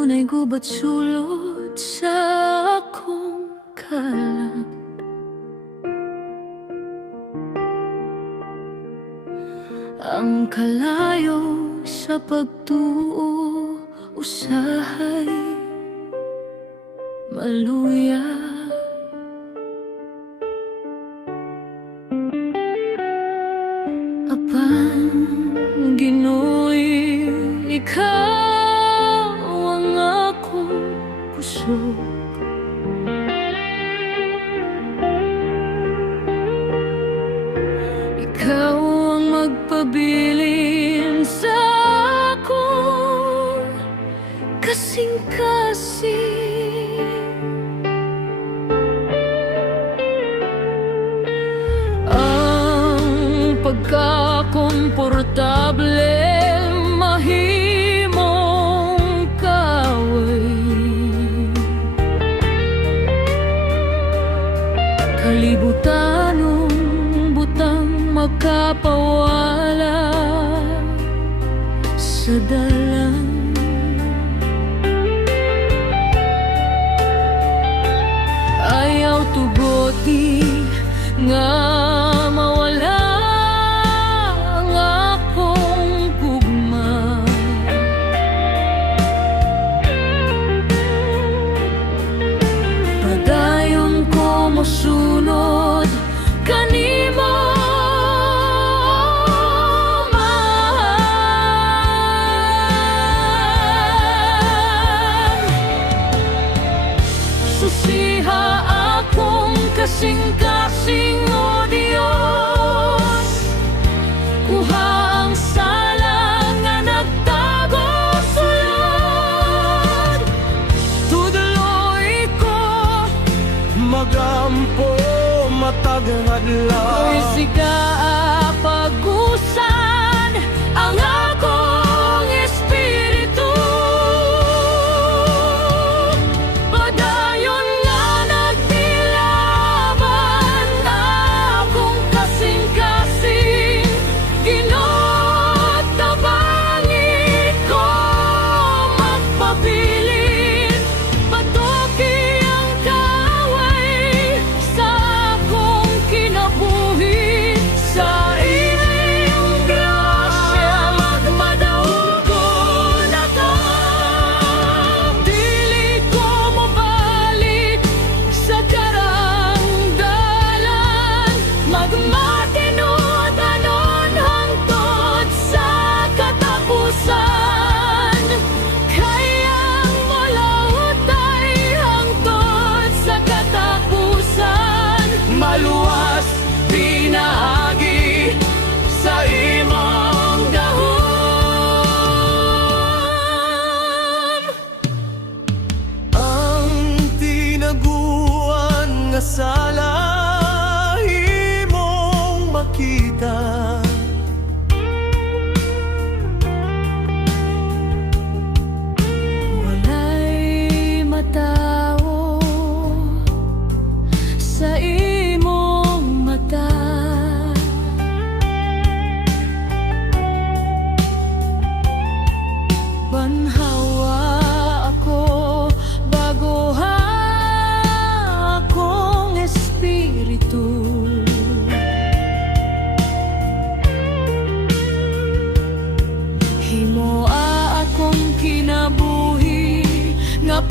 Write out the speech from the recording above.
dunay gubat sulod sa akong kalan. Ang kalayo sa pagtuo usahay maluya. Apan Ginoo'y ikaw ang akong puso. Ikaw ang magpabilin sa akong kasing-kasing. Ang pagkakomportable mahimong kaway, kalibutanong butang makapawala sa dalang. Ayaw tugoti nga mawala ang akong gugma. Padayon ko mosunod kanimo, susiha akong kasing-kasing, o Diyos. Kuha ang sala nga nagtago sulod. Tuduloy ko magampo matag hadlaw. ko'y siga pagusan ang akong espiritu. Padayon nga nagtilaban akong kasing-kasing, Ginoo, tabangin ko magpabilin. Patuki ang kaway sa akong kinabuhi, sa iyong grasya magmadaugon ako. Dili ko mabalik sa darangdalan, magmatinod anon hangtod sa katapusan. Kayang malautay hangtod sa katapusan. Maluwas pinaagi sa imong gahom. Ang tinaguan nga sala imong makita. Walay matao sa imong mata. Banhawa ako bago akong espiritu. Himoa akong kinabuhi nga